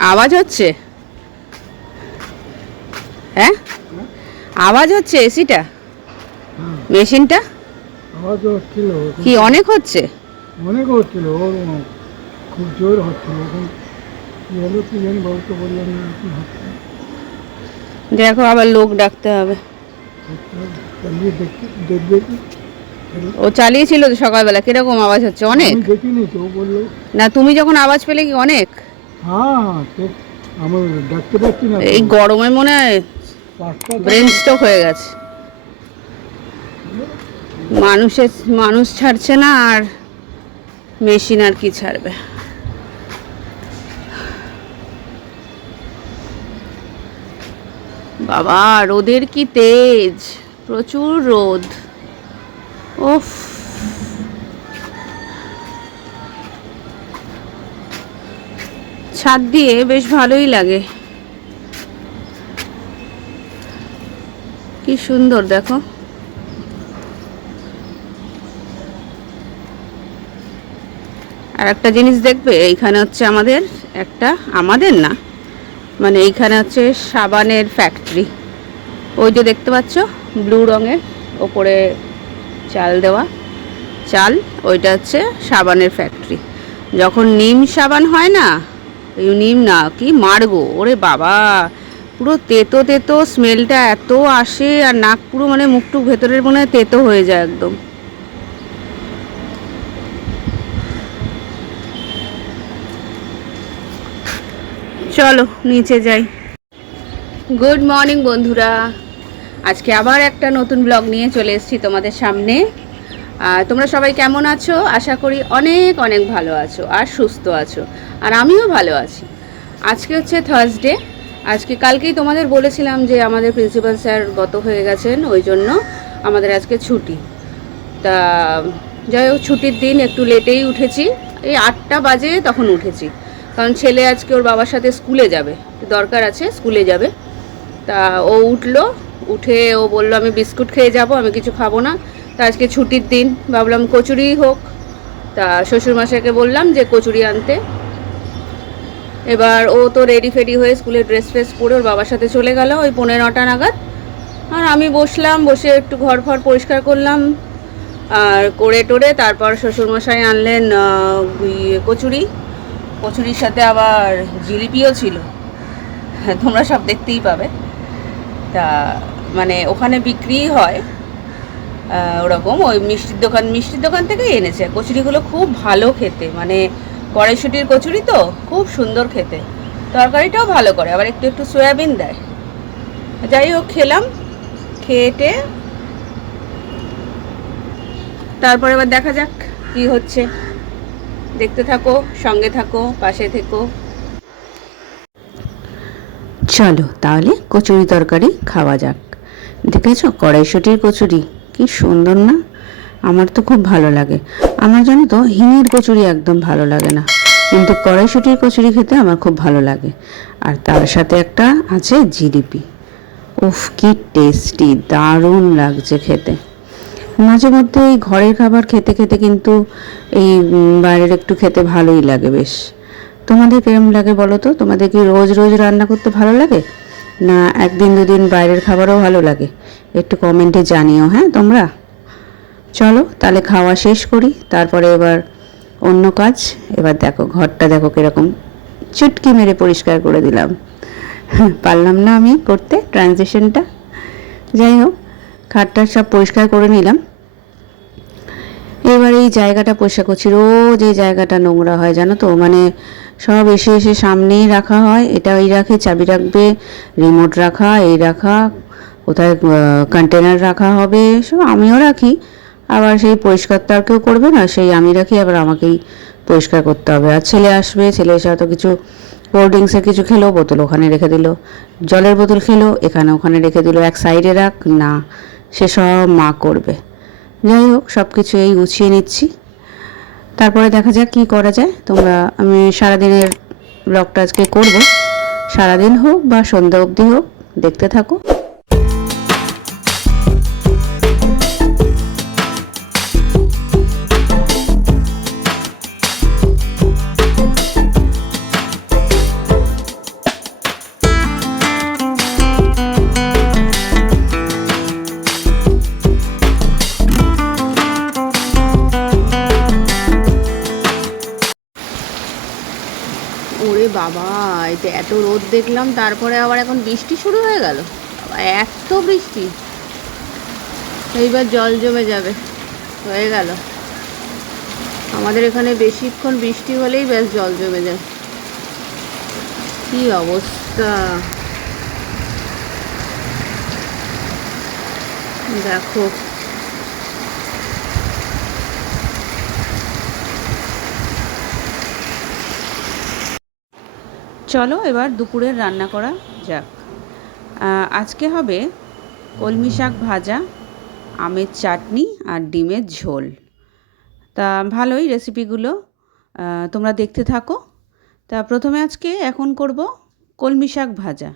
আওয়াজ হচ্ছে? হ্যাঁ, আওয়াজ হচ্ছে এসিটা, মেশিনটা আওয়াজ হচ্ছিল। কি অনেক হচ্ছে? অনেক হচ্ছিল, খুব জোর হচ্ছিল। এখন কি হলো কি জানি, বাবুকে বললাম কি হচ্ছে। দেখো আবার লোক ডাকতে হবে। চালিয়ে দেখবে কি। ও চালিয়েছিল তো সকালবেলা, কিরকম আওয়াজ হচ্ছে? অনেক? আমি দেখিনি তো, ও বললো। না তুমি যখন আওয়াজ পেলে কি অনেক? হ্যাঁ, আমার ডাকতে পারছি না। এই গরমে মনে হয় ব্রেন স্ট্রোক হয়ে গেছে। মানুষ ছাড়ছে না, আর মেশিন আর কি ছাড়বে। বাবা রোদের কি তেজ, প্রচুর রোদ। ওফ, ছাদ দিয়ে বেশ ভালোই লাগে। কি সুন্দর দেখো। আর একটা জিনিস দেখবে, এইখানে হচ্ছে আমাদের না, মানে এইখানে হচ্ছে সাবানের ফ্যাক্টরি। ওই যে দেখতে পাচ্ছ ব্লু রঙের ওপরে চাল দেওয়া, চাল, ওইটা হচ্ছে সাবানের ফ্যাক্টরি। যখন নিম সাবান হয় না, নিম না কি মার্গো, ওরে বাবা, পুরো তেতো তেতো স্মেলটা এত আসে, আর নাক পুরো মানে মুখটুক ভেতরের মনে হয় তেতো হয়ে যায় একদম। চলো নিচে যাই। গুড মর্নিং বন্ধুরা, আজকে আবার একটা নতুন ব্লগ নিয়ে চলে এসেছি তোমাদের সামনে। তোমরা সবাই কেমন আছো? আশা করি অনেক অনেক ভালো আছো আর সুস্থ আছো, আর আমিও ভালো আছি। আজকে হচ্ছে থার্সডে। কালকেই তোমাদের বলেছিলাম যে আমাদের প্রিন্সিপাল স্যার গত হয়ে গেছেন, ওই জন্য আমাদের আজকে ছুটি। তা যাই হোক, ছুটির দিন একটু লেটেই উঠেছি, এই 8টা বাজে তখন উঠেছি, কারণ ছেলে আজকে ওর বাবার সাথে স্কুলে যাবে, দরকার আছে, স্কুলে যাবে। তা ও উঠলো, উঠে ও বললো আমি বিস্কুট খেয়ে যাব, আমি কিছু খাবো না। তা আজকে ছুটির দিন, ভাবলাম কচুরি হোক। তা শ্বশুরমশাইকে বললাম যে কচুরি আনতে। এবার ও তো রেডি ফেডি হয়ে স্কুলের ড্রেস ফ্রেস পরে ওর বাবার সাথে চলে গেল ওই 9:45 নাগাদ। আর আমি বসলাম, বসে একটু ঘর ফর পরিষ্কার করলাম আর করে টোরে, তারপর শ্বশুরমশাই আনলেন কচুরির সাথে আবার জিলিপিও ছিল। হ্যাঁ, তোমরা সব দেখতেই পাবে। তা মানে ওখানে বিক্রি হয় ওরকম, ওই মিষ্টির দোকান থেকেই এনেছে কচুরিগুলো। খুব ভালো খেতে, মানে কড়াইশুঁটির কচুরি তো খুব সুন্দর খেতে, তরকারিটাও ভালো করে, আবার একটু একটু সয়াবিন দেয়। যাই হোক, খেলাম, খেয়ে তারপরে এবার দেখা যাক কি হচ্ছে। দেখতে থাকো, সঙ্গে থাকো, পাশে থেকো। চলো তাহলে কচুরি তরকারি খাওয়া যাক। দেখেছো কড়াইশুঁটির কচুরি কি সুন্দর না? আমার তো খুব ভালো লাগে। আমার জানো তো হিঙের কচুরি একদম ভালো লাগে না, কিন্তু কড়াইশুঁটির কচুরি খেতে আমার খুব ভালো লাগে। আর তার সাথে একটা আছে জিলিপি। উফ কি টেস্টি, দারুণ লাগছে খেতে। মাঝে মধ্যে এই ঘরের খাবার খেতে খেতে কিন্তু এই বাইরের একটু খেতে ভালোই লাগে বেশ। তোমাদের কেমন লাগে বলো তো? তোমাদের কি রোজ রোজ রান্না করতে ভালো লাগে, না একদিন দুদিন বাইরের খাবারও ভালো লাগে? একটু কমেন্টে জানিও হ্যাঁ তোমরা। চলো তাহলে খাওয়া শেষ করি, তারপরে এবার অন্য কাজ। এবার দেখো ঘরটা দেখো কীরকম চুটকি মেরে পরিষ্কার করে দিলাম। পারলাম না আমি করতে ট্রানজিশনটা। যাই হোক, খাটটা সব পরিষ্কার করে নিলাম। এবার এই জায়গাটা পরিষ্কার করছি। রোজ এই জায়গাটা নোংরা হয় জানো তো, মানে সব এসে এসে সামনেই রাখা হয়, এটা এই রাখে, চাবি রাখবে, রিমোট রাখা, এই রাখা, কোথায় কন্টেনার রাখা হবে, সব আমিও রাখি। আবার সেই পরিষ্কার তো আর কেউ করবে না, সেই আমি রাখি, আবার আমাকেই পরিষ্কার করতে হবে। আর ছেলে আসবে, ছেলে এসে হয়তো কিছু কোল্ড ড্রিঙ্কসের কিছু খেলো, বোতল ওখানে রেখে দিল, জলের বোতল খেলো এখানে ওখানে রেখে দিল, এক সাইডে রাখ না, সে সব মা করবে। যাই হোক, সব কিছু এই গুছিয়ে নিচ্ছি, তারপরে দেখা যাক কী করা যায়। আমি সারাদিনের ব্লগটা আজকে করব, সারাদিন হোক বা সন্ধ্যা অবধি হোক, দেখতে থাকো। ওরে বাবা, এটা এত রোদ দেখলাম, তারপরে আবার এখন বৃষ্টি শুরু হয়ে গেল। বাবা, এত বৃষ্টি! এইবার জল জমে যাবে, হয়ে গেল। আমাদের এখানে বেশিক্ষণ বৃষ্টি হলেই ব্যাস জল জমে যায়। কি অবস্থা দেখো। চলো এবার দুপুরের রান্না করা যাক। আজকে হবে কলমি শাক ভাজা, আমের চাটনি আর ডিমের ঝোল। তা ভালোই রেসিপিগুলো, তোমরা দেখতে থাকো। তা প্রথমে আজকে এখন করব কলমি শাক ভাজা।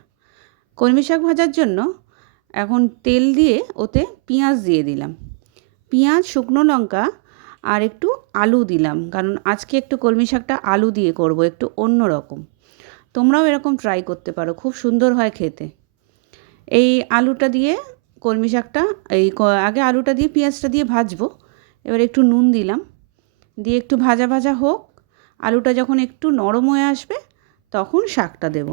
কলমি শাক ভাজার জন্য এখন তেল দিয়ে ওতে পেঁয়াজ দিয়ে দিলাম, পেঁয়াজ, শুকনো লঙ্কা আর একটু আলু দিলাম, কারণ আজকে একটু কলমি শাকটা আলু দিয়ে করব, একটু অন্য রকম। তোমরাও এরকম ট্রাই করতে পারো, খুব সুন্দর হয় খেতে। এই আলুটা দিয়ে কলমি শাকটা আগে আলুটা দিয়ে পেঁয়াজটা দিয়ে ভাজবো। এবার একটু নুন দিলাম, দিয়ে একটু ভাজা ভাজা হোক। আলুটা যখন একটু নরম হয়ে আসবে তখন শাকটা দেব।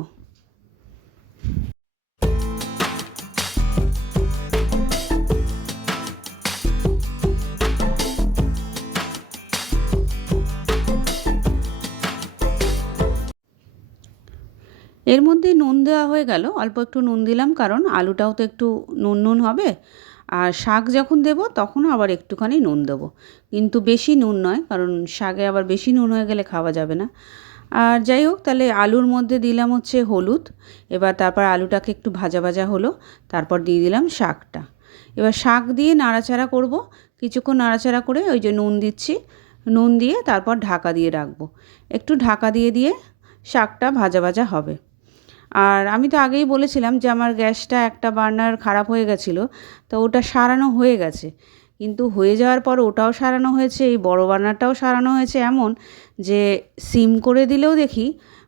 এর মধ্যে নুন দেওয়া হয়ে গেল, অল্প একটু নুন দিলাম, কারণ আলুটাও তো একটু নুন নুন হবে। আর শাক যখন দেব তখনও আবার একটুখানি নুন দেবো, কিন্তু বেশি নুন নয়, কারণ শাকে আবার বেশি নুন হয়ে গেলে খাওয়া যাবে না। আর যাই হোক, তাহলে আলুর মধ্যে দিলাম হচ্ছে হলুদ। এবার তারপর আলুটাকে একটু ভাজা ভাজা হলো, তারপর দিয়ে দিলাম শাকটা। এবার শাক দিয়ে নাড়াচাড়া করব, কিছুক্ষণ নাড়াচাড়া করে ওই যে নুন দিচ্ছি, নুন দিয়ে তারপর ঢাকা দিয়ে রাখবো। একটু ঢাকা দিয়ে দিয়ে শাকটা ভাজা ভাজা হবে। আর আমি তো আগেই বলেছিলাম যে আমার গ্যাসটা একটা বার্নার খারাপ হয়ে গেছিলো, তো ওটা সারানো হয়ে গেছে। কিন্তু হয়ে যাওয়ার পর ওটাও সারানো হয়েছে, এই বড় বার্নারটাও সারানো হয়েছে, এমন যে সিম করে দিলেও দেখি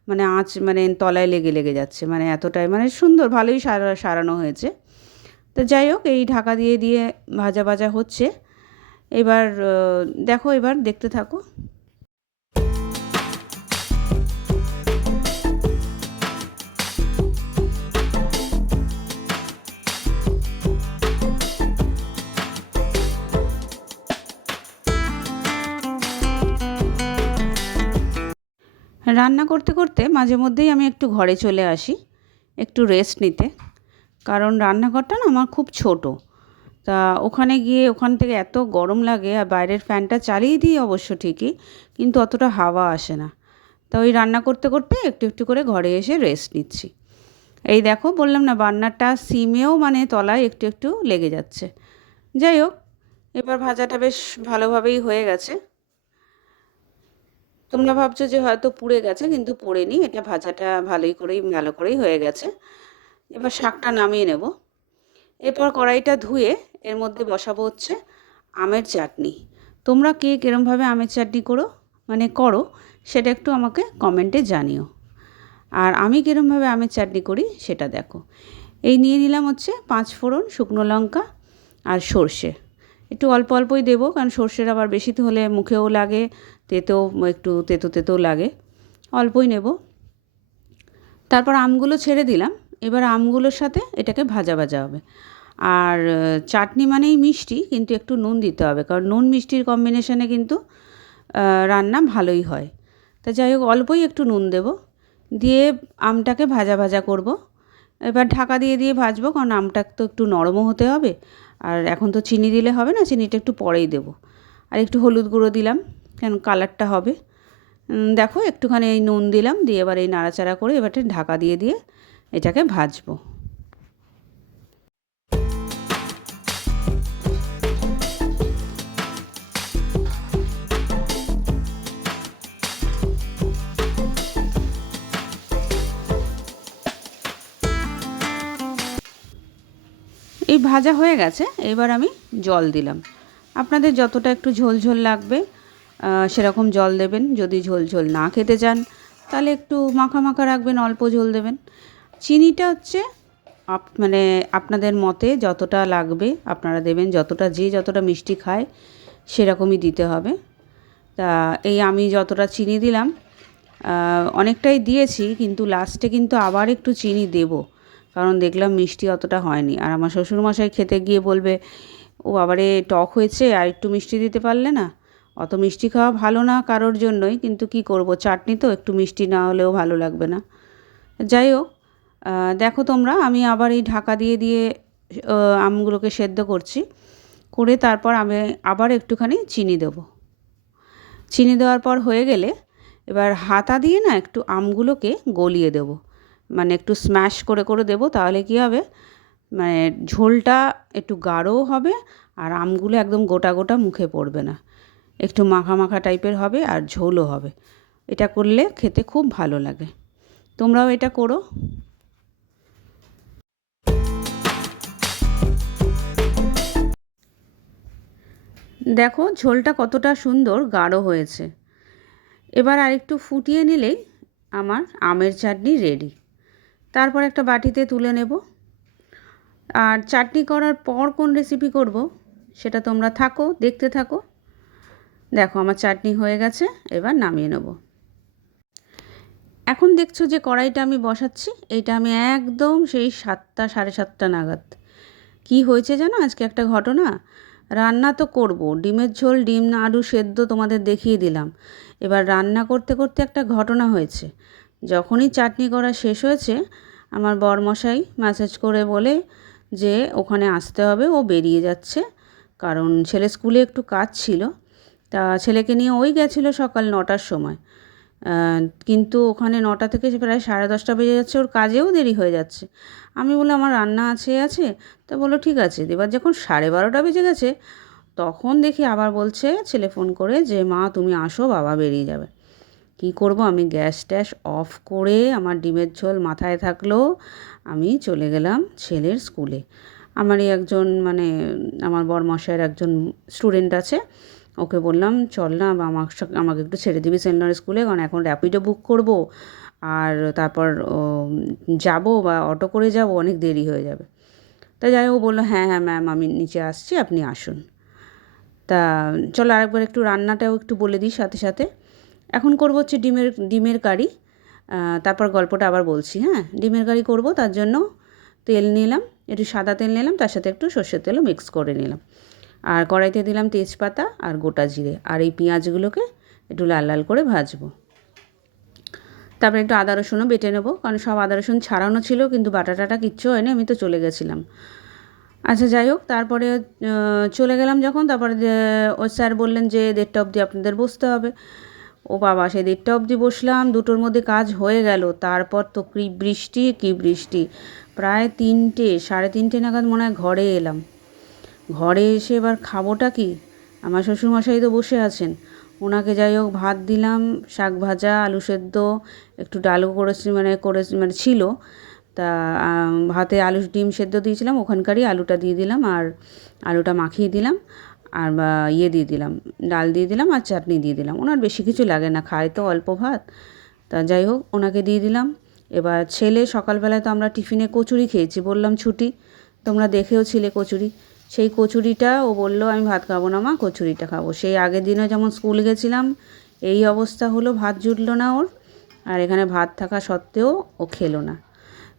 মানে আঁচ মানে তলায় লেগে লেগে যাচ্ছে, মানে এতটাই মানে সুন্দর ভালোই সারানো হয়েছে। তো যাই হোক, এই ঢাকা দিয়ে দিয়ে ভাজা ভাজা হচ্ছে। এবার দেখো, এবার দেখতে থাকো। রান্না করতে করতে মাঝে মধ্যেই আমি একটু ঘরে চলে আসি, একটু রেস্ট নিতে। কারণ রান্নাঘরটা না আমার খুব ছোট। তা ওখানে গিয়ে ওখান থেকে এত গরম লাগে, আর বাইরের ফ্যানটা চালিয়ে দিই অবশ্য ঠিকই, কিন্তু অতটা হাওয়া আসে না। তা ওই রান্না করতে করতে একটু একটু করে ঘরে এসে রেস্ট নিচ্ছি। এই দেখো, বললাম না বার্নারটা সিমেও মানে তলায় একটু একটু লেগে যাচ্ছে। যাই হোক, এবার ভাজাটা বেশ ভালোভাবেই হয়ে গেছে। তোমরা ভাবছো যে হয়তো পুড়ে গেছে, কিন্তু পোড়েনি, এটা ভাজাটা ভালো করেই হয়ে গেছে। এবার শাকটা নামিয়ে নেব। এরপর কড়াইটা ধুয়ে এর মধ্যে বসাবো হচ্ছে আমের চাটনি। তোমরা কে কীরমভাবে আমের চাটনি করো সেটা একটু আমাকে কমেন্টে জানিও। আর আমি কীরমভাবে আমের চাটনি করি সেটা দেখো। এই নিয়ে নিলাম হচ্ছে 5 ফোড়ন, শুকনো লঙ্কা আর সর্ষে। একটু অল্প অল্পই দেবো, কারণ সর্ষের আবার বেশি হলে মুখেও লাগে, তেতেও একটু তেতো লাগে, অল্পই নেব। তারপর আমগুলো ছেড়ে দিলাম। এবার আমগুলোর সাথে এটাকে ভাজা ভাজা হবে। আর চাটনি মানেই মিষ্টি, কিন্তু একটু নুন দিতে হবে, কারণ নুন মিষ্টির কম্বিনেশনে কিন্তু রান্না ভালোই হয়। তা যাই হোক, অল্পই একটু নুন দেব, দিয়ে আমটাকে ভাজা ভাজা করব। এবার ঢাকা দিয়ে দিয়ে ভাজবো, কারণ আমটা তো একটু নরমও হতে হবে। আর এখন তো চিনি দিলে হবে না, চিনিটা একটু পরেই দেবো। আর একটু হলুদ গুঁড়ো দিলাম, কেন কালারটা হবে। দেখো, একটুখানি এই নুন দিলাম, দিয়ে এবার এই নাড়াচাড়া করে এবারে ঢাকা দিয়ে দিয়ে এটাকে ভাজবো। এই ভাজা হয়ে গেছে, এবার আমি জল দিলাম। আপনাদের যতটা একটু ঝোল ঝোল লাগবে সেরকম জল দেবেন। যদি ঝোল ঝোল না খেতে চান তাহলে একটু মাখা মাখা রাখবেন, অল্প ঝোল দেবেন। চিনিটা হচ্ছে মানে আপনাদের মতে যতটা লাগবে আপনারা দেবেন, যতটা মিষ্টি খায় সেরকমই দিতে হবে। তা এই আমি যতটা চিনি দিলাম অনেকটাই দিয়েছি, কিন্তু লাস্টে কিন্তু আবার একটু চিনি দেব, কারণ দেখলাম মিষ্টি অতটা হয়নি। আর আমার শ্বশুরমশাই খেতে গিয়ে বলবে, ও বাবারে টক হয়েছে, আর একটু মিষ্টি দিতে পারলে না। অত মিষ্টি খাওয়া ভালো না কারোর জন্যই, কিন্তু কি করব, চাটনি তো, একটু মিষ্টি না হলেও ভালো লাগবে না। যাই হোক, দেখো তোমরা, আমি আবার এই ঢাকা দিয়ে দিয়ে আমগুলোকে সেদ্ধ করছি, করে তারপর আমি আবার একটুখানি চিনি দেবো। চিনি দেওয়ার পর হয়ে গেলে এবার হাতা দিয়ে না একটু আমগুলোকে গলিয়ে দেব, মানে একটু স্ম্যাশ করে করে দেবো, তাহলে কি হবে, মানে ঝোলটা একটু গাঢ়ও হবে, আর আমগুলো একদম গোটা গোটা মুখে পড়বে না, একটু মাখা মাখা টাইপের হবে, আর ঝোলও হবে। এটা করলে খেতে খুব ভালো লাগে, তোমরাও এটা করো। দেখো ঝোলটা কতটা সুন্দর গাঢ় হয়েছে। এবার আরেকটু ফুটিয়ে নিলেই আমার আমের চাটনি রেডি। তারপর একটা বাটিতে তুলে নেব। আর চাটনি করার পর কোন রেসিপি করব সেটা তোমরা থাকো, দেখতে থাকো। দেখো আমার চাটনি হয়ে গেছে, এবার নামিয়ে নেব। এখন দেখছো যে কড়াইটা আমি বসাচ্ছি, এইটা আমি একদম সেই 7টা 7:30 নাগাদ। কি হয়েছে জানো, আজকে একটা ঘটনা। রান্না তো করব, ডিমের ঝোল, ডিম আলু সেদ্ধ তোমাদের দেখিয়ে দিলাম। এবার রান্না করতে করতে একটা ঘটনা হয়েছে। যখনই চাটনি করা শেষ হয়েছে, আমার বরমশাই মেসেজ করে বলে যে ওখানে আসতে হবে, ও বেরিয়ে যাচ্ছে, কারণ ছেলে স্কুলে একটু কাজ ছিল। তা ছেলেকে নিয়ে ওই গেছিলো সকাল 9টার সময়। কিন্তু ওখানে 9টা থেকে প্রায় 10:30 বেজে যাচ্ছে, ওর কাজেও দেরি হয়ে যাচ্ছে। আমি বললাম আমার রান্না আছে। তা বললো ঠিক আছে। এবার যখন 12:30 বেজে গেছে, তখন দেখি আবার বলছে ছেলে ফোন করে যে মা তুমি আসো, বাবা বেরিয়ে যাবে। কি করব, আমি গ্যাস ট্যাস অফ করে আমার ডিমের ঝোল মাথায় থাকলো, আমি চলে গেলাম ছেলের স্কুলে। আমারই একজন, মানে আমার বরমশাইয়ের একজন স্টুডেন্ট আছে, ওকে বললাম চল না, বা আমাকে একটু ছেড়ে দিবি সেন্টনার স্কুলে, কারণ এখন র্যাপিডো বুক করব, আর তারপর যাব বা অটো করে যাব, অনেক দেরি হয়ে যাবে। তা যাই হোক, বললো হ্যাঁ ম্যাম আমি নিচে আসছি, আপনি আসুন। তা চলো আরেকবার একটু রান্নাটাও একটু বলে দিই সাথে সাথে। এখন করবো হচ্ছে ডিমের কারি। তারপর গল্পটা আবার বলছি, হ্যাঁ। ডিমের কারি করব, তার জন্য তেল নিলাম, একটু সাদা তেল নিলাম, তার সাথে একটু সর্ষের তেলও মিক্স করে নিলাম। আর কড়াইতে দিলাম তেজপাতা আর গোটা জিরে, আর এই পেঁয়াজগুলোকে একটু লাল লাল করে ভাজবো। তারপরে একটু আদা রসুনও বেটে নেবো, কারণ সব আদা রসুন ছাড়ানো ছিল, কিন্তু বাটাটাটা কিচ্ছু হয়নি, আমি তো চলে গেছিলাম। আচ্ছা যাই হোক, তারপরে চলে গেলাম যখন, তারপরে ওই স্যার বললেন যে 1:30 অবধি আপনাদের বসতে হবে। ও বাবা, সেই 1:30 অবধি বসলাম, 2টোর মধ্যে কাজ হয়ে গেল। তারপর তো কি বৃষ্টি, প্রায় 3টে 3:30 নাগাদ মনে হয় ঘরে এলাম। ঘরে এসে এবার খাবোটা কি, আমার শ্বশুরমশাই তো বসে আছেন, ওনাকে যাই হোক ভাত দিলাম, শাক ভাজা, আলু সেদ্ধ, একটু ডালও মানে ছিল। তা ভাতে আলু ডিম সেদ্ধ দিয়েছিলাম, ওখানকারই আলুটা দিয়ে দিলাম, আর আলুটা মাখিয়ে দিলাম, আর ইয়ে দিয়ে দিলাম, ডাল দিয়ে দিলাম, আর চাটনি দিয়ে দিলাম। ওনার বেশি কিছু লাগে না, খায় তো অল্প ভাত। তা যাই হোক, ওনাকে দিয়ে দিলাম। এবার ছেলে, সকালবেলায় তো আমরা টিফিনে কচুরি খেয়েছি, বললাম ছুটি, তোমরা দেখেও ছিলে কচুরি। সেই কচুরিটা ও বললো আমি ভাত খাবো না মা, কচুরিটা খাবো। সেই আগের দিনও যেমন স্কুল গেছিলাম, এই অবস্থা হলো, ভাত জুটলো না ওর, আর এখানে ভাত থাকা সত্ত্বেও ও খেলো না।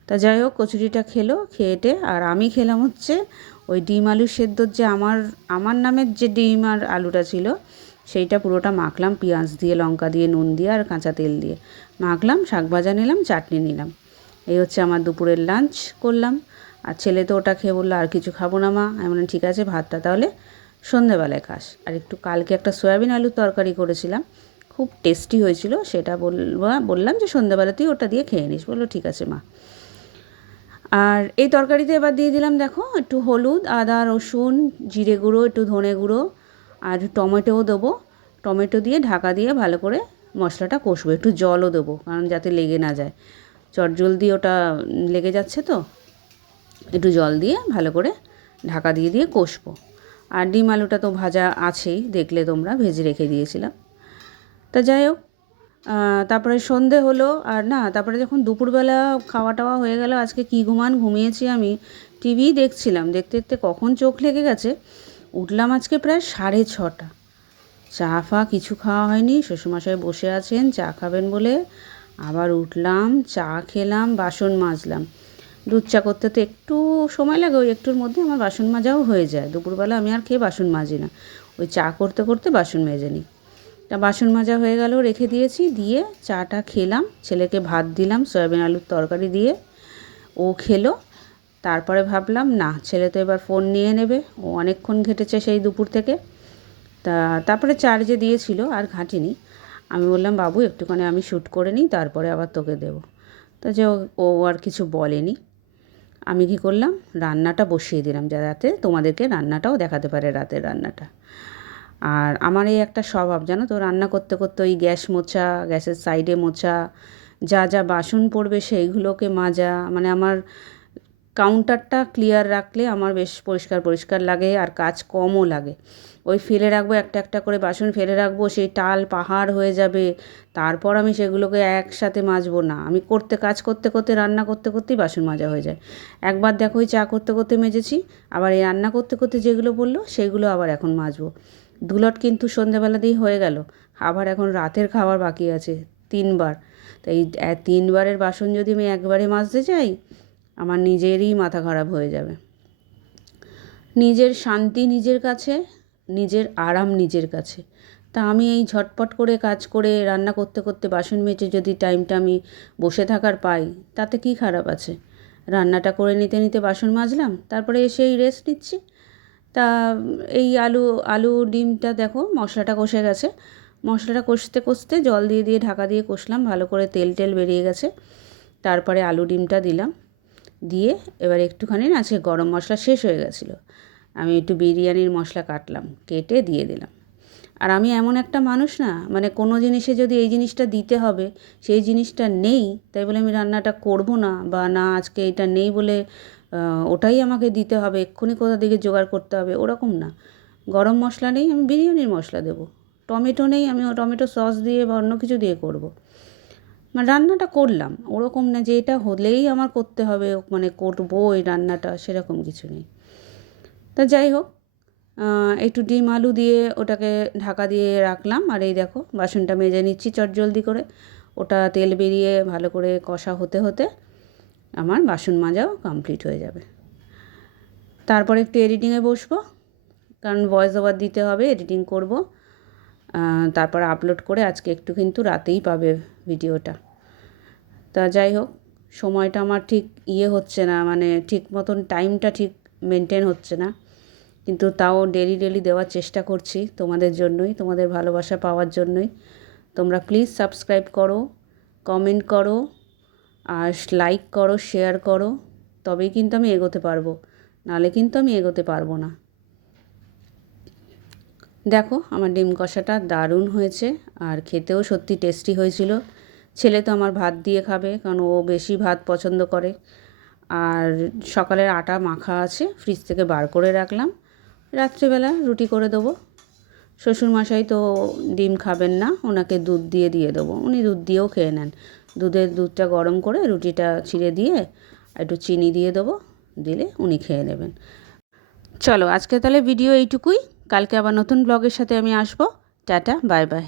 তা যাই হোক, কচুরিটা খেলো, খেয়েটে, আর আমি খেলাম হচ্ছে ওই ডিম আলু সেদ্ধর যে আমার নামের যে ডিম আর আলুটা ছিল, সেইটা পুরোটা মাখলাম পেঁয়াজ দিয়ে, লঙ্কা দিয়ে, নুন দিয়ে, আর কাঁচা তেল দিয়ে মাখলাম, শাক ভাজা নিলাম, চাটনি নিলাম। এই হচ্ছে আমার দুপুরের লাঞ্চ করলাম। আর ছেলে তো ওটা খেয়ে বললো আর কিছু খাবো না মা। আমি বললাম ঠিক আছে, ভাতটা তাহলে সন্ধেবেলায় খাস। আর একটু কালকে একটা সয়াবিন আলুর তরকারি করেছিলাম, খুব টেস্টি হয়েছিল, সেটা বললাম যে সন্ধেবেলাতেই ওটা দিয়ে খেয়ে নিস। বললো ঠিক আছে মা। আর এই তরকারিতে এবার দিয়ে দিলাম, দেখো, একটু হলুদ, আদা রসুন, জিরে গুঁড়ো, একটু ধনে গুঁড়ো, আর টমেটোও দেবো। টমেটো দিয়ে ঢাকা দিয়ে ভালো করে মশলাটা কষবো, একটু জলও দেবো, কারণ যাতে লেগে না যায়, চটজলদি ওটা লেগে যাচ্ছে তো। একটু জল দিয়ে ভালো করে ঢাকা দিয়ে দিয়ে কষবো। আর ডিম আলুটা তো ভাজা আছেই, দেখলে তোমরা, ভেজে রেখে দিয়েছিলাম। তা যাই হোক, তারপরে সন্ধে হলো, আর না, তারপরে যখন দুপুরবেলা খাওয়া টাওয়া হয়ে গেল, আজকে কী ঘুমিয়েছি আমি, টিভি দেখছিলাম, দেখতে দেখতে কখন চোখ লেগে গেছে, উঠলাম আজকে প্রায় 6:30। চা ফা কিছু খাওয়া হয়নি, শ্বশুরমশাই বসে আছেন চা খাবেন বলে। আবার উঠলাম, চা খেলাম, বাসন মাজলাম। দুধ চা করতে তো একটু সময় লাগে, ওই একটুর মধ্যে আমার বাসন মাজাও হয়ে যায়। দুপুরবেলা আমি আর খেয়ে বাসন মাজি না, ওই চা করতে করতে বাসন মেজে নিই। তা বাসন মাজা হয়ে গেল, রেখে দিয়েছি। দিয়ে চাটা খেলাম, ছেলেকে ভাত দিলাম সয়াবিন আলুর তরকারি দিয়ে, ও খেলো। তারপরে ভাবলাম না, ছেলে তো এবার ফোন নিয়ে নেবে, ও অনেকক্ষণ ঘেটেছে সেই দুপুর থেকে। তারপরে চার্জে দিয়েছিল, আর ঘাঁটিনি। আমি বললাম বাবু একটুখানি আমি শ্যুট করে নিই, তারপরে আবার তোকে দেবো। তো যে ও আর কিছু বলেনি। আমি কী করলাম, রান্নাটা বসিয়ে দিলাম, যাতে তোমাদেরকে রান্নাটাও দেখাতে পারে, রাতের রান্নাটা। আর আমার এই একটা স্বভাব জানো তো, রান্না করতে করতে ওই গ্যাস মোছা, গ্যাসের সাইডে মোছা, যা যা বাসন পড়বে সেইগুলোকে মাজা, মানে আমার কাউন্টারটা ক্লিয়ার রাখলে আমার বেশ পরিষ্কার পরিষ্কার লাগে, আর কাজ কমও লাগে। ওই ফেলে রাখবো, একটা একটা করে বাসন ফেলে রাখবো, সেই টাল পাহাড় হয়ে যাবে। তারপর আমি সেগুলোকে একসাথে মাজবো না, আমি কাজ করতে করতে রান্না করতে করতেই বাসন মাজা হয়ে যায়। একবার দেখো ওই চা করতে করতে মেজেছি, আবার এই রান্না করতে করতে যেগুলো বললো সেগুলো আবার এখন মাজবো। দুলট কিন্তু সন্ধ্যাবেলাতেই হয়ে গেল, আবার এখন রাতের খাবার বাকি আছে 3বার। তাই 3বারের বাসন যদি আমি একবারে মাজতে চাই, আমার নিজেরই মাথা খারাপ হয়ে যাবে। নিজের শান্তি নিজের কাছে, নিজের আরাম নিজের কাছে। তা আমি এই ঝটপট করে কাজ করে রান্না করতে করতে বাসন মেজে যদি টাইমটা আমি বসে থাকার পাই, তাতে কি খারাপ আছে? রান্নাটা করে নিতে নিতে বাসন মাজলাম, তারপরে এসে এই রেস্ট নিচ্ছি। তা এই আলু ডিমটা দেখো মশলাটা কষে গেছে। মশলাটা কষতে কষতে জল দিয়ে দিয়ে ঢাকা দিয়ে কষলাম, ভালো করে তেল বেরিয়ে গেছে। তারপরে আলু ডিমটা দিলাম, দিয়ে এবার একটুখানি না, আজকে গরম মশলা শেষ হয়ে গেছিলো, আমি একটু বিরিয়ানির মশলা কাটলাম, কেটে দিয়ে দিলাম। আর আমি এমন একটা মানুষ না, মানে কোনো জিনিসে যদি এই জিনিসটা দিতে হবে, সেই জিনিসটা নেই তাই বলে আমি রান্নাটা করব না, বা না আজকে এটা নেই বলে ওটাই আমাকে দিতে হবে, এক্ষুনি কোথা থেকে জোগাড় করতে হবে, ওরকম না। গরম মশলা নেই, আমি বিরিয়ানির মশলা দেবো। টমেটো নেই, আমি টমেটো সস দিয়ে বা অন্য কিছু দিয়ে করব। মানে রান্নাটা করলাম, ওরকম না যে এটা হলেই আমার করতে হবে, মানে করবো এই রান্নাটা, সেরকম কিছু নেই। তা যাই হোক, একটু ডিম আলু দিয়ে ওটাকে ঢাকা দিয়ে রাখলাম। আর এই দেখো বাসনটা মেজে নিচ্ছি চটজলদি করে, ওটা তেল বেরিয়ে ভালো করে কষা হতে হতে আমার বাসন মাজাও কমপ্লিট হয়ে যাবে। তারপর একটু এডিটিংয়ে বসবো, কারণ ভয়েস ওভার দিতে হবে, এডিটিং করব। তারপর আপলোড করে আজকে একটু কিন্তু রাতেই পাবে ভিডিওটা। তা যাই হোক, সময়টা আমার ঠিক হচ্ছে না, মানে ঠিক মতন টাইমটা ঠিক মেনটেন হচ্ছে না, কিন্তু তাও ডেলি দেওয়ার চেষ্টা করছি তোমাদের জন্যই, তোমাদের ভালোবাসা পাওয়ার জন্যই। তোমরা প্লিজ সাবস্ক্রাইব করো, কমেন্ট করো, আর লাইক করো, শেয়ার করো, তবেই কিন্তু আমি এগোতে পারবো, নাহলে কিন্তু আমি এগোতে পারবো না। দেখো আমার ডিম কষাটা দারুণ হয়েছে, আর খেতেও সত্যি টেস্টি হয়েছিল। ছেলে তো আমার ভাত দিয়ে খাবে, কারণ ও বেশি ভাত পছন্দ করে। আর সকালের আটা মাখা আছে, ফ্রিজ থেকে বার করে রাখলাম, রাত্রিবেলা রুটি করে দেবো। শ্বশুরমশাই তো ডিম খাবেন না, ওনাকে দুধ দিয়ে দেবো, উনি দুধ দিয়েও খেয়ে নেন। দুধটা গরম করে রুটিটা ছিঁড়ে দিয়ে একটু চিনি দিয়ে দেবো, দিলে উনি খেয়ে নেবেন। চলো আজকে তাহলে ভিডিও এইটুকুই, কালকে আবার নতুন ব্লগের সাথে আমি আসবো। Tata, bye bye.